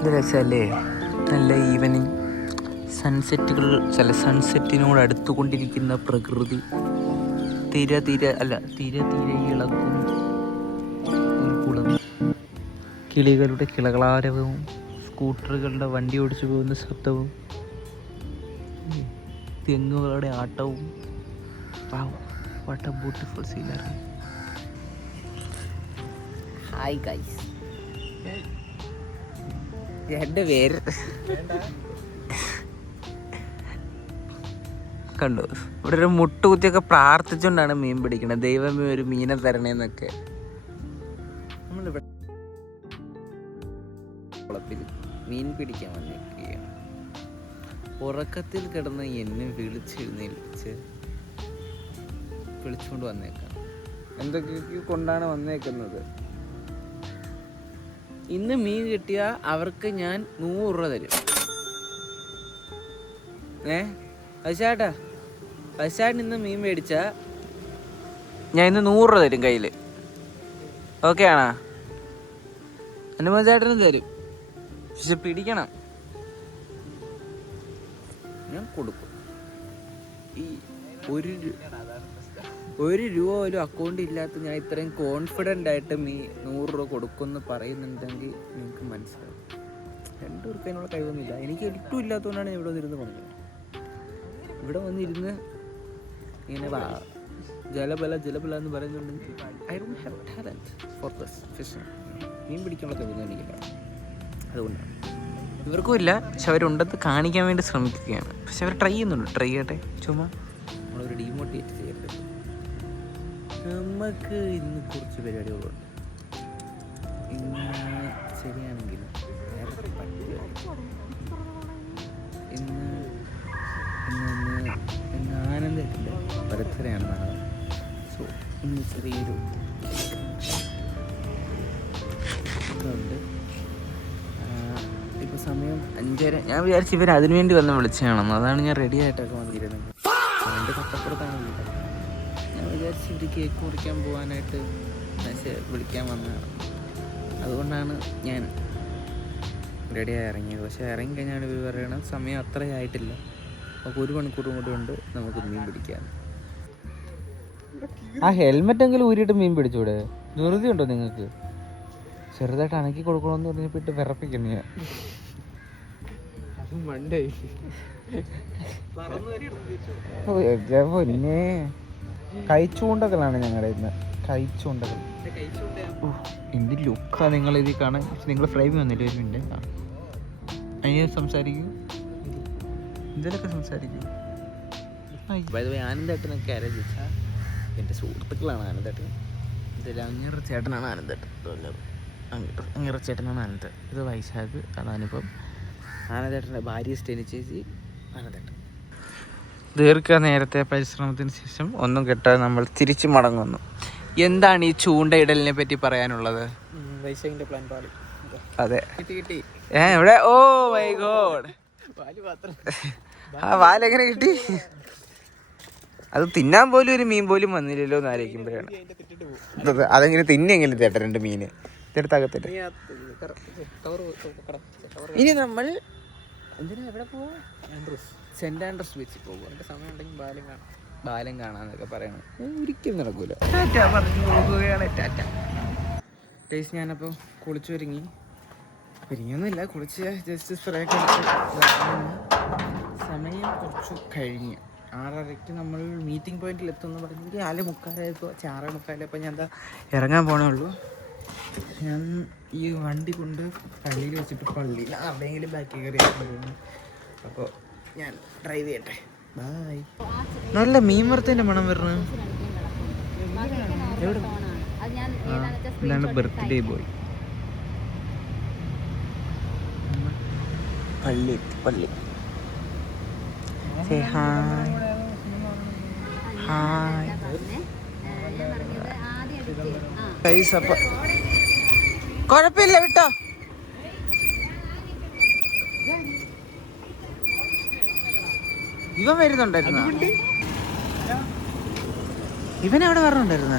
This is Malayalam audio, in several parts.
ഇത് രസമല്ലേ? നല്ല ഈവനിങ് സൺസെറ്റുകൾ, സൺസെറ്റിനോട് അടുത്തുകൊണ്ടിരിക്കുന്ന പ്രകൃതി, തിര ഇളകും ഒരു കുളം, കിളികളുടെ കിളകളാരവവും സ്കൂട്ടറുകളുടെ വണ്ടി ഓടിച്ചു പോകുന്ന ശബ്ദവും തെങ്ങുകളുടെ ആട്ടവും. What a beautiful scenery. Hi guys, എൻ്റെ പേര് കണ്ടു. ഇവിടെ ഒരു മുട്ടുകുത്തിയൊക്കെ പ്രാർത്ഥിച്ചുകൊണ്ടാണ് മീൻ പിടിക്കണത്. ദൈവമേ ഒരു മീനെ തരണേന്നൊക്കെ. നമ്മളിവിടെ കുളത്തിൽ മീൻ പിടിക്കാൻ വന്നേക്കുകയാണ്. ഉറക്കത്തിൽ കിടന്ന് എന്നെ വിളിച്ചുകൊണ്ട് വന്നേക്കാം. എന്തൊക്കെയോ കൊണ്ടാണ് വന്നേക്കുന്നത്. ഇന്ന് മീൻ കിട്ടിയാൽ അവർക്ക് ഞാൻ 100 രൂപ തരും. പൈസാട്ട് ഇന്ന് മീൻ മേടിച്ചാൽ ഞാൻ ഇന്ന് 100 രൂപ തരും കയ്യിൽ. ഓക്കെ ആണോ? അനുമതി ചേട്ടനും തരും, പക്ഷെ പിടിക്കണം. ഞാൻ കൊടുക്കും. ഈ 1 രൂപ പോലും അക്കൗണ്ട് ഇല്ലാത്ത ഞാൻ ഇത്രയും കോൺഫിഡൻ്റ് ആയിട്ട് 100 രൂപ കൊടുക്കുമെന്ന് പറയുന്നുണ്ടെങ്കിൽ നിങ്ങൾക്ക് മനസ്സിലാവും. 2 രൂപയ്ക്കുള്ള കഴിവൊന്നുമില്ല. എനിക്ക് ഒട്ടും ഇല്ലാത്തതുകൊണ്ടാണ് ഞാൻ ഇവിടെ വന്നിരുന്ന് പറഞ്ഞത്. ഇവിടെ വന്നിരുന്ന് ഇങ്ങനെ ജലബല എന്ന് പറയുന്നുണ്ടെങ്കിൽ I don't have talent for this fishing. മീൻ പിടിക്കാനുള്ള കഴിവൊന്നും എനിക്കില്ല. അതുകൊണ്ടാണ് ഇവർക്കും ഇല്ല, പക്ഷെ അവരുണ്ടെന്ന് കാണിക്കാൻ വേണ്ടി ശ്രമിക്കുകയാണ്. പക്ഷെ അവർ ട്രൈ ചെയ്യുന്നുണ്ട്. ട്രൈ ചെയ്യട്ടെ. ചുമ്മാ നമ്മളൊരു ഡീമോട്ടിവേറ്റ് ചെയ്യരുത്. നമുക്ക് ഇന്ന് കുറച്ച് പരിപാടികളുണ്ട്. ഇന്ന് ശരിയാണെങ്കിൽ ഇന്ന് ആനന്ദത്തിൻ്റെ ബർത്ത്ഡേയാണ് നാളെ. സോ ഇന്ന് ചെറിയൊരു ഉണ്ട്. ഇപ്പോൾ സമയം 5:30. ഞാൻ വിചാരിച്ചു ഇവർ അതിനു വേണ്ടി വന്ന് വിളിച്ചതാണെന്ന്. അതാണ് ഞാൻ റെഡി ആയിട്ടൊക്കെ വന്നിരുന്നത്. അതിൻ്റെ തൊട്ടപ്പുറത്താണ് വീട്. ഞാൻ വിചാരിച്ചു ഇവർ കേക്ക് മുറിക്കാൻ പോകാനായിട്ട് വിളിക്കാൻ വന്നതാണ്. അതുകൊണ്ടാണ് ഞാൻ റെഡിയായി ഇറങ്ങിയത്. പക്ഷേ ഇറങ്ങിക്കഴിഞ്ഞാൽ ഇവർ പറയണം സമയം അത്രയായിട്ടില്ല, അപ്പോൾ 1 മണിക്കൂറും കൂടെ ഉണ്ട്, നമുക്ക് മീൻ പിടിക്കാം. ആ ഹെൽമെറ്റെങ്കിലും ഊരിയിട്ട് മീൻ പിടിച്ചൂടെ? ധൃതി ഉണ്ടോ നിങ്ങൾക്ക്? ചെറുതായിട്ട് അണക്കി കൊടുക്കണമെന്ന് പറഞ്ഞിട്ട് വിറപ്പിക്കുന്നു ഞാൻ. പൊന്നെ കൈച്ചൂണ്ടകളാണ് ഞങ്ങളുടെ ഇന്ന്. കൈച്ചൂണ്ടകൾ എന്ത് ലുക്കാ നിങ്ങൾ ഇതിൽ കാണാൻ. നിങ്ങൾ ഫ്രൈം വന്നില്ല ഒരു മിനിറ്റ്. അതിന് സംസാരിക്കൂ, ഇതിലൊക്കെ സംസാരിക്കൂ. ആനന്ദേട്ടനൊക്കെ ആരാ ചോദിച്ചാൽ എൻ്റെ സുഹൃത്തുക്കളാണ് ആനന്ദേട്ടൻ. ഇതിൽ അങ്ങേറ ചേട്ടനാണ് ആനന്ദേട്ടൻ. അങ്ങേറ ചേട്ടനാണ് ആനന്ദൻ. ഇത് വൈശാഖ്, അത് അനുപം. ആനന്ദേട്ടൻ്റെ ഭാര്യ സ്റ്റെനി ചേച്ചി, ആനന്ദേട്ടൻ. ദീർഘനേരത്തെ പരിശ്രമത്തിന് ശേഷം ഒന്നും കിട്ടാതെ നമ്മൾ തിരിച്ചു മടങ്ങുന്നു. എന്താണ് ഈ ചൂണ്ടയിടലിനെ പറ്റി പറയാനുള്ളത്? വൈശാഖിന്റെ പ്ലാൻ പാളി. അതെ, കിട്ടി. എവിടെ? ഓ മൈ ഗോഡ്, ആ വാലെങ്ങനെ കിട്ടി? അത് തിന്നാൻ പോലും ഒരു മീൻ പോലും വന്നില്ലല്ലോ എന്ന് ആലോചിക്കുമ്പോഴാണ്. അതെങ്ങനെ തിന്നെങ്കിലും തേട്ട 2 മീൻ ഇതെടുത്തകത്തിട്ട്. ഇനി നമ്മൾ എന്തിനാ എവിടെ പോവാ? സെന്റ് ആൻഡ്രൂസ് ബീച്ചിൽ പോകും. എൻ്റെ സമയം ഉണ്ടെങ്കിൽ ബാലം കാണാന്നൊക്കെ പറയണം. ഒരിക്കലും നടക്കൂല. പറഞ്ഞു പോകുകയാണ്. ടേസ്റ്റ്. ഞാനപ്പോൾ ഒരുങ്ങിയൊന്നുമില്ല, കുളിച്ച് ജസ്റ്റ് സ്പ്രേ ഒക്കെ സമയം കുറച്ച് കഴിഞ്ഞ് 6:30 നമ്മൾ മീറ്റിംഗ് പോയിന്റിൽ എത്തുമെന്ന് പറഞ്ഞിട്ട് 4:45 6:45 ഞാൻ എന്താ ഇറങ്ങാൻ പോണേ ഉള്ളൂ. ഞാൻ ഈ വണ്ടി കൊണ്ട് പള്ളിയിൽ വെച്ചിട്ട് പള്ളിയിൽ ആരുടെയെങ്കിലും ബാക്കി കയറി പോകുന്നു. അപ്പോൾ ഞാൻ ഡ്രൈവ് ചെയ്യട്ടെ. ബൈ. നല്ല മീൻ വറുത്തതിൻ്റെ മണം വരണ. ഇതാണ് ബർത്ത്ഡേ ബോയ്. പള്ളി. Say hi. Guys, അപ്പോൾ കുഴപ്പമില്ല വിട്ടോ. ഇവൻ വരുന്നുണ്ടായിരുന്ന? ഇവൻ അവിടെ പറഞ്ഞുണ്ടായിരുന്ന?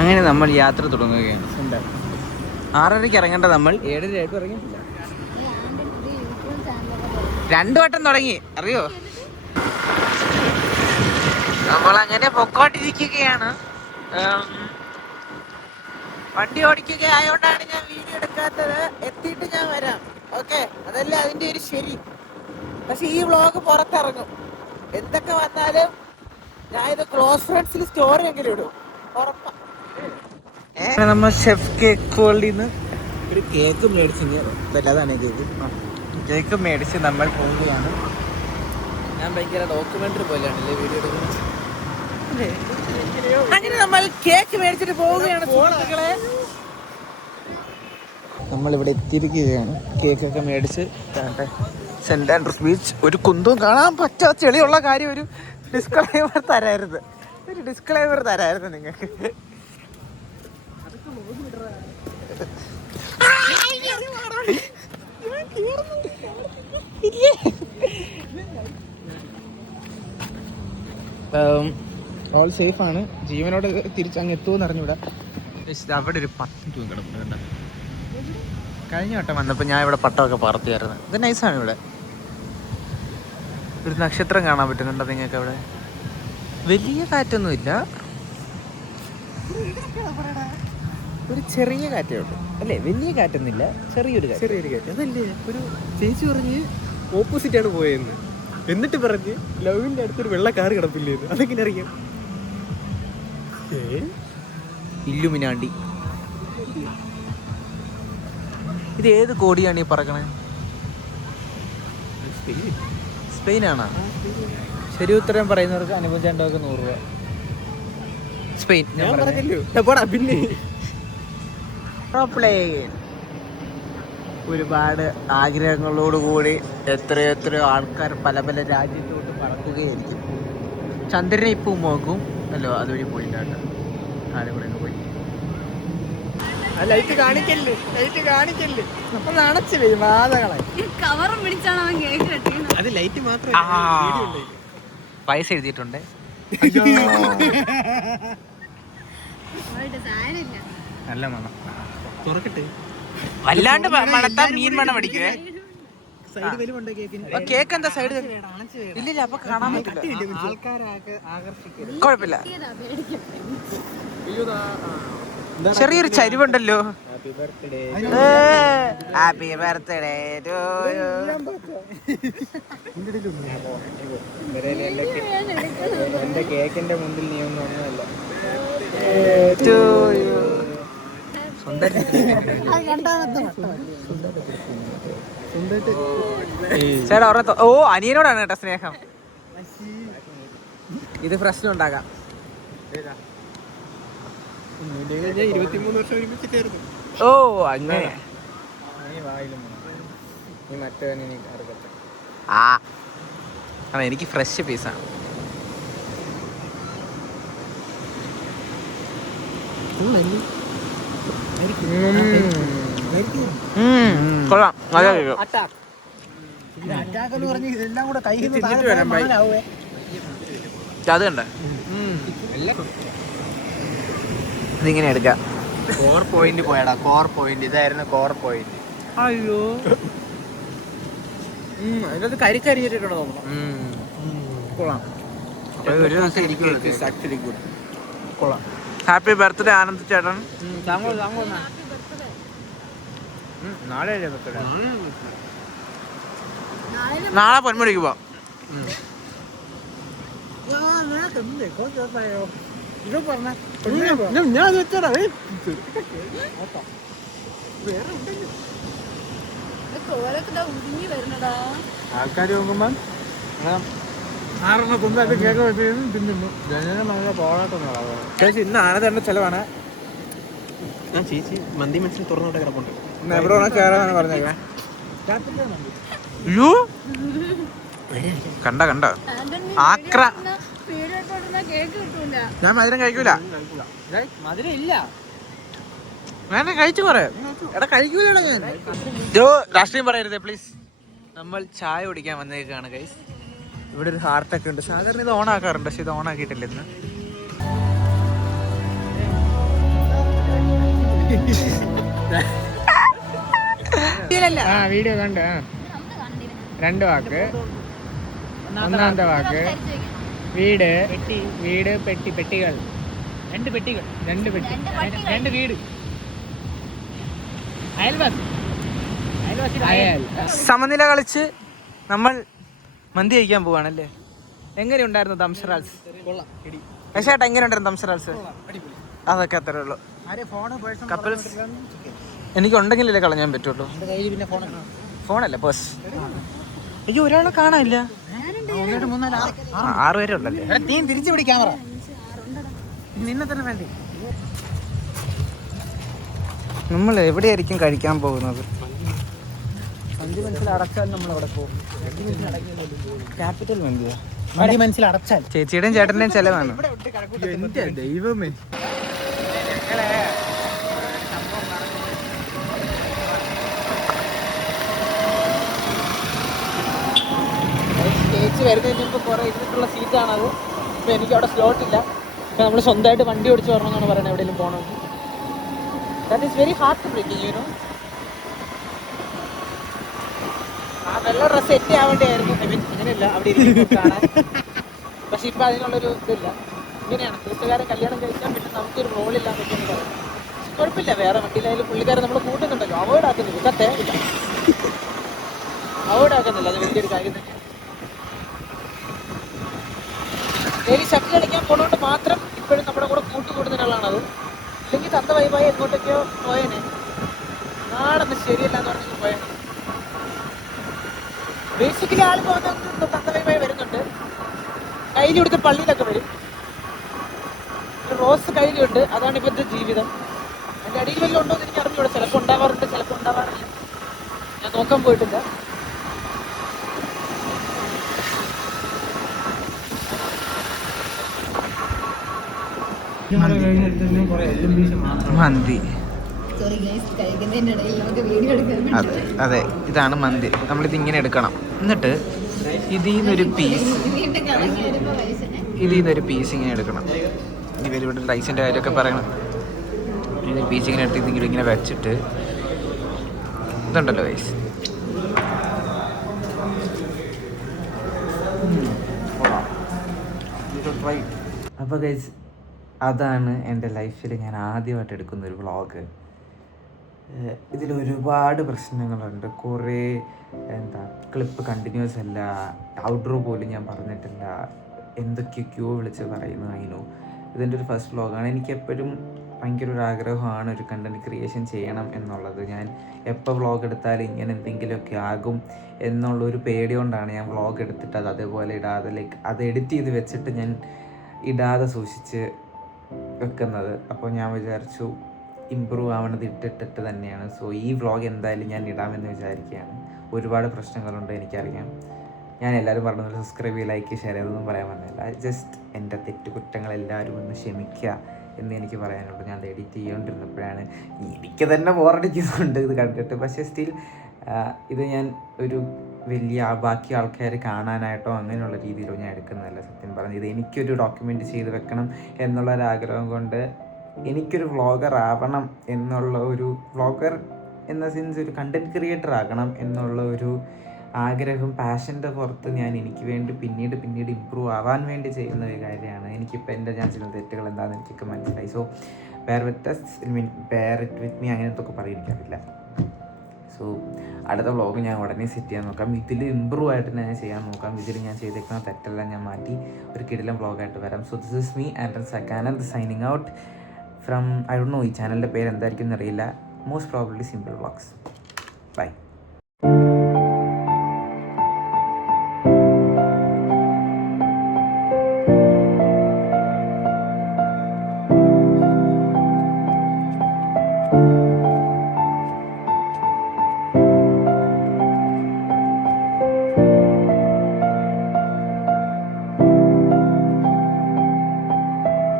അങ്ങനെ നമ്മൾ യാത്ര തുടങ്ങുകയാണ്. 6:30 ഇറങ്ങേണ്ട നമ്മൾ 7:30 ആയിട്ട് ഇറങ്ങിയിട്ടില്ല. 2 വട്ടം തുടങ്ങി അറിയോ. നമ്മൾ അങ്ങനെ പൊക്കോണ്ടിരിക്കുകയാണ്. വണ്ടി ഓടിക്കുക ആയതുകൊണ്ടാണ് ഞാൻ വീഡിയോ എടുക്കാത്തത്. എത്തിയിട്ട് ഞാൻ വരാം. ഓക്കെ, അതല്ല അതിന്റെ ഒരു ശരി. പക്ഷെ ഈ വ്ളോഗ് പുറത്തിറങ്ങും. എന്തൊക്കെ വന്നാലും ഞാൻ ഇത് ക്ലോസ് ഫ്രണ്ട്സിൽ സ്റ്റോറി എങ്കിലും ഇടും, ഉറപ്പാ. നമ്മൾ ഷെഫ് കേക്ക് വേൾഡിൽ നിന്ന് ഒരു കേക്ക് മേടിച്ച്, അതാണ് കേക്ക് മേടിച്ച് നമ്മൾ പോവുകയാണ്. ഞാൻ ഭയങ്കര ഡോക്യുമെന്ററി പോലെയാണല്ലേ വീഡിയോ എടുക്കുന്നത്. അങ്ങനെ നമ്മൾ കേക്ക് മേടിച്ചിട്ട് പോവുകയാണ് സുഹൃത്തുക്കളെ. നമ്മളിവിടെ എത്തിയിരിക്കുകയാണ്. കേക്കൊക്കെ മേടിച്ച് സെന്റ് ആൻഡ്രൂസ് ബീച്ച്. ഒരു കുന്തവും കാണാൻ പറ്റാത്ത ചെളിയുള്ള കാര്യം ഒരു ഡിസ്ക്ലൈമർ തരായിരുന്നു. നിങ്ങൾക്ക്. ഓൾ സേഫ് ആണ്. ജീവനോട് തിരിച്ചങ്ങ് എത്തുമെന്ന് അറിഞ്ഞൂടാ. അവിടെ ഒരു പട്ടം തൂങ്ങി കിടപ്പുണ്ട്. കഴിഞ്ഞ വട്ടം വന്നപ്പോൾ ഞാൻ ഇവിടെ പട്ടമൊക്കെ പറത്തിയായിരുന്നു. ഇത് നൈസാണ്. ഇവിടെ ഒരു നക്ഷത്രം കാണാൻ പറ്റുന്നുണ്ടോ നിങ്ങൾക്ക്? അവിടെ വലിയ കാറ്റൊന്നുമില്ല, ഒരു ചെറിയ കാറ്റേ ഉള്ളൂ അല്ലേ? വലിയ കാറ്റൊന്നുമില്ല, ചെറിയൊരു കാറ്റ്. അതല്ലേ ഒരു ചേച്ചി പറഞ്ഞ് ഓപ്പോസിറ്റ് ആണ് പോയെന്ന്, എന്നിട്ട് പറഞ്ഞ് ലവിന്റെ അടുത്തൊരു വെള്ള കാറ് കിടപ്പില്ലേന്ന്. അതെങ്ങനെ അറിയാം? ഇല്ലുമിനാണ്ടി. ഇത് ഏത് കോടിയാണ് ഈ പറക്കണേ? സ്പെയിനാണോ? ശരി ഉത്തരം പറയുന്നവർക്ക് അനുഭവിച്ചേണ്ടവർക്ക് 100 രൂപ. സ്പെയിൻ. ഞാൻ പറഞ്ഞല്ലോ. പിന്നെ ഒരുപാട് ആഗ്രഹങ്ങളോടുകൂടി എത്രയോ ആൾക്കാർ പല പല രാജ്യത്തോട്ട് പറക്കുകയായിരിക്കും. ചന്ദ്രനെ ഇപ്പം നോക്കും അല്ലോ, അതുവഴി പോയിട്ടാണ് ആലപ്പുഴ പോയി. ലൈറ്റ് കാണിക്കല്ലേ, അപ്പോൾ അണച്ചു വരും വാതകളെ. അത് ലൈറ്റ് മാത്രം പൈസ എഴുതിയിട്ടുണ്ട്. നല്ല മണം. തുറക്കട്ടെ. വല്ലാണ്ട് മണത്താ മീൻ മണം അടിക്കുവേ. കേക്ക് എന്താ സൈഡ്? ഇല്ലില്ല, അപ്പൊ കാണാൻ പറ്റില്ല. കുഴപ്പമില്ല. ചെറിയൊരു ചരിവുണ്ടല്ലോ. Happy birthday to you. എന്റെ കേക്കിന്റെ മുമ്പിൽ നീ ഒന്നും ഒന്നുമല്ല. ചേട്ടാ ഓർമ്മ. ഓ, അനിയനോടാണ് കേട്ടോ സ്നേഹം. ഇത് പ്രശ്നം ഉണ്ടാകാം. 23 വർഷം ഒരുമിച്ചിട്ടായിരുന്നു. ഓ അങ്ങനെ. ആ എനിക്ക് ഫ്രഷ് പീസാണ്. കൊള്ളാം. അത് കണ്ട ഇതിങ്ങനെ എടുക്കാം. കോർ പോയിന്റ് പോയടാ. കോർ പോയിന്റ് ഇതായിരുന്നു. Core point. അയ്യോ, അതിനകത്ത് കരിച്ചിട്ടുണ്ടോ? കൊള്ളാം. കൊള്ളാം. ഹാപ്പി ബർത്ത്ഡേ ആനന്ദ് ചേട്ടൻ. നാളെ പൊന്മുടിക്ക് പോവാം. ഞാൻ വെച്ചോടാ. ആൾക്കാർ നോക്കുമ്പോ 6 തിന്നത് കേക്ക് തിന്നു. നല്ല പോളാട്ടൊന്നും. ഇന്ന് ആനന്ദ ചെലവാണ്. ഞാൻ ചേച്ചി മന്തി മനസ്സിൽ തുറന്നോട്ടെ കിടപ്പുണ്ട്. എവിടെ വേണം കയറാനാണ് പറഞ്ഞേക്കാം. കണ്ട ആക്ര. ഞാൻ മധുരം കഴിക്കൂല. മധുരം ഇല്ല. ഞാൻ കഴിച്ചു കുറെ. എടാ കഴിക്കൂല ഞാൻ. രാഷ്ട്രീയം പറയരുത് പ്ലീസ്. നമ്മൾ ചായ കുടിക്കാൻ വന്നേക്കാണ് ഗൈസ്. ഇവിടെ ഒരു ഹാർട്ടൊക്കെ ഉണ്ട്. സാധാരണ ഇത് ഓൺ ആക്കാറുണ്ട്, പക്ഷെ ഇത് ഓൺ ആക്കിയിട്ടില്ല ഇന്ന്. വീഡിയോ കണ്ട് 2 വാക്ക്. ഒന്നാമത്തെ വാക്ക് വീട്, വീട്, പെട്ടി, പെട്ടികൾ, 2 പെട്ടികൾ, 2 പെട്ടി, 2 വീട്, സമനില കളിച്ച് നമ്മൾ മന്തി കഴിക്കാൻ പോവാണല്ലേ. എങ്ങനെയുണ്ടായിരുന്നു ദംഷറാൽസ്? പക്ഷേ എങ്ങനെയുണ്ടായിരുന്നു ദംഷറാൽസ്? അതൊക്കെ അത്രേ ഉള്ളൂ. കപ്പിൾസ് എനിക്കുണ്ടെങ്കിലല്ലേ കളഞ്ഞാൻ പറ്റുള്ളൂ. ഫോണല്ലേ പേഴ്സ്. അയ്യോ ഒരാളെ കാണാനില്ല. 6 പേരെ ഉണ്ടല്ലേ. തിരിച്ചു പിടി ക്യാമറ. നിന്നെ തന്നെ വേണ്ടി. നമ്മൾ എവിടെയായിരിക്കും കഴിക്കാൻ പോകുന്നത്? 5 മിനിറ്റിൽ അടച്ചാൽ നമ്മൾ അവിടെ പോകും. ക്യാപിറ്റൽ മന്തിയാ. 5 മിനിറ്റിൽ അടച്ചാൽ ചേച്ചിയുടെയും ചേട്ടൻ്റെയും ചെലവാണ്. എന്റെ ദൈവമേ. ചേച്ചി വരുന്നതിന് മുമ്പ് കുറെ ഇരുന്നിട്ടുള്ള സീറ്റാണത്. ഇപ്പം എനിക്ക് അവിടെ സ്ലോട്ടില്ല. ഇപ്പം നമ്മൾ സ്വന്തമായിട്ട് വണ്ടി ഓടിച്ച് വരണമെന്നാണ് പറയുന്നത് എവിടെയെങ്കിലും പോകണമെങ്കിൽ. That is very heartbreaking you know. ആ വെള്ള ഡ്രസ്സ് എന്നെ ആവേണ്ടിയായിരുന്നു. ഐ മീൻ അങ്ങനെയല്ല, അവിടെ ഇരിക്കുമ്പോൾ കാണാൻ. പക്ഷെ ഇപ്പം അതിനുള്ളൊരു ഇതില്ല. ഇങ്ങനെയാണ് കൂട്ടുകാരെ കല്യാണം കഴിക്കാൻ പിന്നെ നമുക്കൊരു റോളില്ലാന്ന് വെച്ചെന്ന് പറയും. കുഴപ്പമില്ല, വേറെ വണ്ടിയിലായാലും പുള്ളിക്കാരെ നമ്മൾ കൂട്ടുന്നുണ്ടല്ലോ. Avoid ആക്കുന്നില്ല, സത്യമില്ല, avoid ആക്കുന്നില്ല. അത് വലിയൊരു കാര്യം തന്നെയാണ്. ഡെയിലി ഷട്ടിൽ കളിക്കാൻ പോണോണ്ട് മാത്രം ഇപ്പോഴും നമ്മുടെ കൂടെ കൂട്ടുകൂടുന്ന ഒരാളാണത്. ഇല്ലെങ്കിൽ തത്ത വൈബായി എങ്ങോട്ടൊക്കെയോ പോയേനെ. നാടൊന്ന് ശരിയല്ല എന്ന് പറഞ്ഞെങ്കിൽ പോയേനെ. ബേസിക്കലി ആൾ പോകുന്ന തത്ത വൈബായി വരുന്നുണ്ട്. കയ്യിൽ കൊടുത്ത് പള്ളിയിലൊക്കെ വരും. റോസ് കയ്യിലുണ്ട്. അതാണ് ഇപ്പോഴത്തെ ജീവിതം. അതിൻ്റെ അടിയിൽ വല്ലതും ഉണ്ടോ എന്ന് എനിക്ക് അറിഞ്ഞൂടെ. ചിലപ്പോൾ ഉണ്ടാവാറുണ്ട്, ചിലപ്പോൾ ഉണ്ടാവാറില്ല. ഞാൻ നോക്കാൻ പോയിട്ടില്ല. മന്തി. അതെ, ഇതാണ് മന്തി. നമ്മളിത് ഇങ്ങനെ എടുക്കണം. എന്നിട്ട് ഇതിൽ നിന്നൊരു പീസ് ഇങ്ങനെ എടുക്കണം. ഇവരിവിടെ റൈസിൻ്റെ കാര്യമൊക്കെ പറയണം. പീസ് ഇങ്ങനെ എടുത്ത് ഇതിങ്ങനെ ഇങ്ങനെ വെച്ചിട്ട് ഇതുണ്ടല്ലോ റൈസ്. അപ്പോൾ ഗൈസ്, അതാണ് എൻ്റെ ലൈഫിൽ ഞാൻ ആദ്യമായിട്ട് എടുക്കുന്നൊരു വ്ളോഗ്. ഇതിലൊരുപാട് പ്രശ്നങ്ങളുണ്ട്. കുറേ ക്ലിപ്പ് കണ്ടിന്യൂസ് അല്ല, ഔട്ട്റോ പോലും ഞാൻ പറഞ്ഞിട്ടില്ല. എന്തൊക്കെയൊക്കെയോ വിളിച്ച് പറയുന്നു. അതിനു ഇതിൻ്റെ ഒരു ഫസ്റ്റ് വ്ളോഗാണ്. എനിക്കെപ്പോഴും ഭയങ്കര ഒരു ആഗ്രഹമാണ് ഒരു കണ്ടൻറ് ക്രിയേഷൻ ചെയ്യണം എന്നുള്ളത്. ഞാൻ എപ്പോൾ വ്ളോഗ് എടുത്താലും ഇങ്ങനെ എന്തെങ്കിലുമൊക്കെ ആകും എന്നുള്ളൊരു പേടി കൊണ്ടാണ് ഞാൻ വ്ളോഗ് എടുത്തിട്ട് അത് അതേപോലെ ഇടാതെ, ലൈക്ക് അത് എഡിറ്റ് ചെയ്ത് വെച്ചിട്ട് ഞാൻ ഇടാതെ സൂക്ഷിച്ച് വെക്കുന്നത്. അപ്പോൾ ഞാൻ വിചാരിച്ചു ഇമ്പ്രൂവ് ആവണത് ഇട്ടിട്ട് തന്നെയാണ്. സോ ഈ വ്ളോഗ് എന്തായാലും ഞാൻ ഇടാമെന്ന് വിചാരിക്കുകയാണ്. ഒരുപാട് പ്രശ്നങ്ങളുണ്ട്, എനിക്കറിയാം. ഞാൻ എല്ലാവരും പറഞ്ഞത് സബ്സ്ക്രൈബ് ചെയ്യുക, ലൈക്ക്, ഷെയർ ചെയ്തൊന്നും പറയാൻ വന്നില്ല. ജസ്റ്റ് എൻ്റെ തെറ്റുകുറ്റങ്ങളെല്ലാവരും ഒന്ന് ക്ഷമിക്കുക എന്ന് എനിക്ക് പറയാനുള്ളൂ. ഞാൻ അത് എഡിറ്റ് ചെയ്തുകൊണ്ടിരുന്നപ്പോഴാണ് എനിക്ക് തന്നെ ബോറടിക്കുന്നുണ്ട് ഇത് കണ്ടിട്ട്. പക്ഷേ സ്റ്റിൽ ഇത് ഞാൻ ഒരു വലിയ ബാക്കി ആൾക്കാർ കാണാനായിട്ടോ അങ്ങനെയുള്ള രീതിയിലോ ഞാൻ എടുക്കുന്നതല്ല. സത്യം പറഞ്ഞത് ഇത് എനിക്കൊരു ഡോക്യുമെൻ്റ് ചെയ്ത് വെക്കണം എന്നുള്ളൊരാഗ്രഹം കൊണ്ട്, എനിക്കൊരു വ്ളോഗർ ആവണം എന്നുള്ള ഒരു വ്ളോഗർ എന്ന സെൻസ് ഒരു കണ്ടൻറ് ക്രിയേറ്റർ ആകണം എന്നുള്ള ഒരു ആഗ്രഹം, പാഷൻ്റെ പുറത്ത് ഞാൻ എനിക്ക് വേണ്ടി പിന്നീട് ഇമ്പ്രൂവ് ആവാൻ വേണ്ടി ചെയ്യുന്ന ഒരു കാര്യമാണ്. എനിക്കിപ്പോൾ ഞാൻ ചെയ്യുന്ന തെറ്റുകൾ എന്താണെന്ന് എനിക്കൊക്കെ മനസ്സിലായി. So bear it with me അങ്ങനത്തെ ഒക്കെ പറയാനില്ല. സോ അടുത്ത വ്ളോഗ് ഞാൻ ഉടനെ സെറ്റ് ചെയ്യാൻ നോക്കാം. ഇതിൽ ഇമ്പ്രൂവ് ആയിട്ട് ഞാൻ ചെയ്യാൻ നോക്കാം. ഇതിൽ ഞാൻ ചെയ്തേക്കുന്ന തെറ്റെല്ലാം ഞാൻ മാറ്റി ഒരു കിടിലം വ്ളോഗായിട്ട് വരാം. So this is me and സക്കാനന്ദ് signing out from, I don't know ഈ ചാനലിൻ്റെ പേര് എന്തായിരിക്കും എന്നറിയില്ല. Most probably simple vlogs. By.